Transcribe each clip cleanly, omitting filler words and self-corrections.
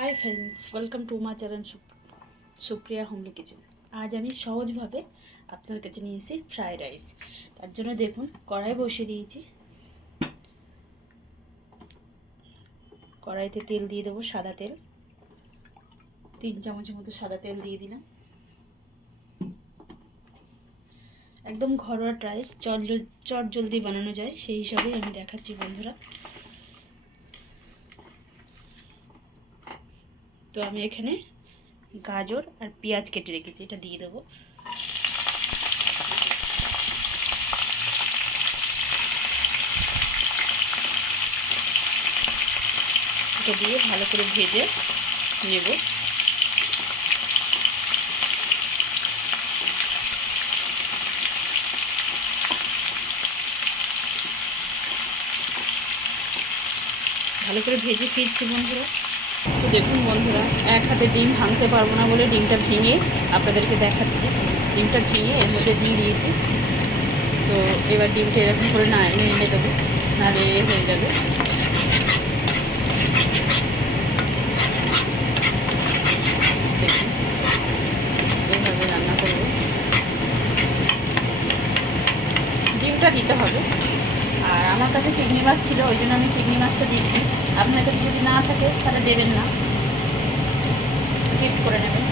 Hi friends, welcome to my channel Supriya homely kitchen. আজ আমি সহজভাবে আপনার কাছে নিয়ে এসেছি ফ্রাইড রাইস। তার জন্য দেখুন কড়াই বসিয়ে দিয়েছি। কড়াইতে তেল দিয়ে দেবো, সাদা তেল 3 চামচের মতো সাদা তেল দিয়ে দিলাম। একদম ঘরোয়া রাইস চট জলদি বানানো যায় সেই হিসাবেই আমি দেখাচ্ছি বন্ধুরা। তো আমি এখানে গাজর আর পেঁয়াজ কেটে রেখেছি, এটা দিয়ে দেবো। এটা দিয়ে ভালো করে ভেজে নেব। ভালো করে ভেজে ফিরছি বন্ধুরা। তো দেখুন বন্ধুরা, এক হাতে ডিম ভাঙতে পারবো না বলে ডিমটা ভেঙে আপনাদেরকে দেখাচ্ছি। ডিমটা ভেঙে এর মধ্যে দিয়ে দিয়েছি। তো এবার ডিমটা এরকম করে নেড়ে দেবো, নাড়ে হয়ে যাবে। দেখুন এইভাবে রান্না করবো। ডিমটা দিতে হবে। আর আমার কাছে চিংড়ি মাছ ছিল, ওই জন্য আমি চিংড়ি মাছটা দিচ্ছি। আপনার কাছে যদি না থাকে তাহলে দেবেন না, স্কিপ করে নেবেন।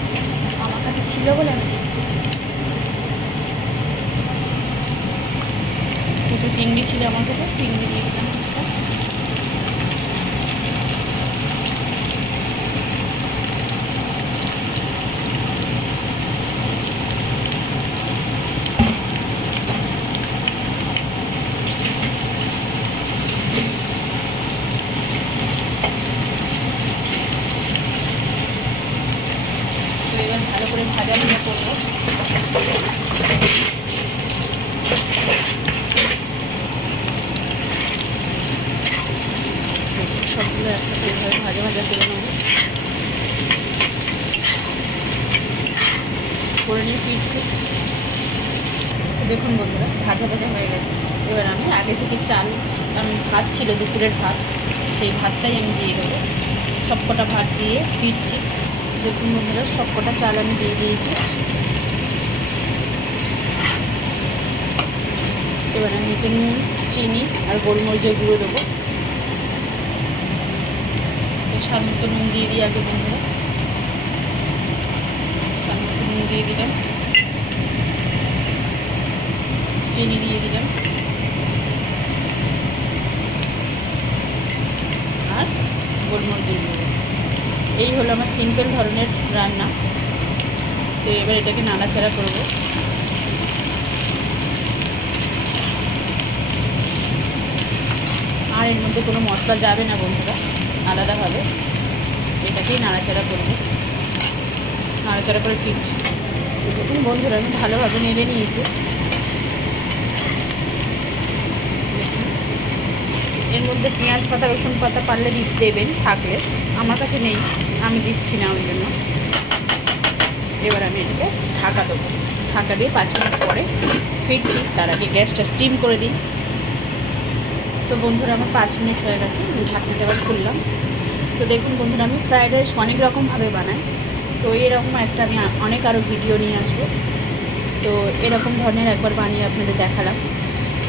আমার কাছে ছিল বলে আমি দিচ্ছি। দুটো চিংড়ি ছিল আমার কাছে, চিংড়ি দিয়ে দিলাম। তো এবার ভালো করে ভাজা করবো। সবগুলো একসাথে এইভাবে ভাজা করে নেব, করে নিয়ে ফিরছি। দেখুন বন্ধুরা, ভাজা হয়ে গেছে। এবার আমি আগে থেকে চাল, কারণ ভাত ছিল দুপুরের ভাত, সেই ভাতটাই আমি দিয়ে দেবো। সবকটা ভাত দিয়ে ফিরছি। দেখুন বন্ধুরা, সবকটা চাল আমি দিয়ে দিয়েছি। এবার আমি এতে নুন, চিনি আর গোলমরিচের গুঁড়ো দেবো। স্বাদ মতো নুন দিয়ে দিই আগে বন্ধুরা। স্বাদ মতো নুন দিয়ে দিলাম, চিনি দিয়ে দিলাম আর গোলমরিচের গুঁড়ো। এই হলো আমার সিম্পল ধরনের রান্না। তো এবার এটাকে নাড়াচাড়া করবো। আর এর মধ্যে কোনো মশলা যাবে না বন্ধুরা, আলাদাভাবে এটাকেই নাড়াচাড়া করবো। নাড়াচাড়া করে ফিরছি। দেখুন বন্ধুরা, আমি ভালোভাবে নেড়ে নিয়েছি। এর মধ্যে পেঁয়াজ পাতা, রসুন পাতা পারলে দেবেন থাকলে, আমার কাছে নেই, আমি দিচ্ছি না ওই জন্য। এবার আমি এটাকে ঢাকা দেবো। ঢাকা দিয়ে 5 মিনিট পরে ফিরছি। তার আগে গ্যাসটা স্টিম করে দিই। তো বন্ধুরা, আমার 5 মিনিট হয়ে গেছে, আমি ঢাকনাটা এবার খুললাম। তো দেখুন বন্ধুরা, আমি ফ্রাইড রাইস অনেক রকমভাবে বানাই। তো এরকম একটা আমি অনেক আরও ভিডিও নিয়ে আসবো। তো এরকম ধরনের একবার বানিয়ে আপনাদের দেখালাম।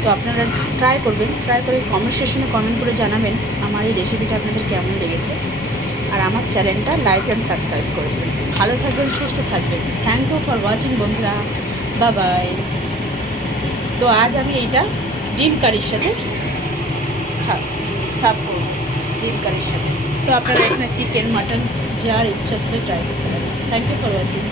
তো আপনারা ট্রাই করবেন, ট্রাই করে কমেন্ট সেকশনে কমেন্ট করে জানাবেন আমার এই রেসিপিটা আপনাদের কেমন লেগেছে। আর আমার চ্যানেলটা লাইক অ্যান্ড সাবস্ক্রাইব করে দেবেন। ভালো থাকবেন, সুস্থ থাকবেন। থ্যাংক ইউ ফর ওয়াচিং বন্ধুরা, বাই। তো আজ আমি এইটা ডিম কারির সাথে সার্ভ করব, ডিম কারির সাথে। তো আপনারা এখানে চিকেন, মাটন যার ইচ্ছা করে ট্রাই করতে পারেন। Thank you for watching.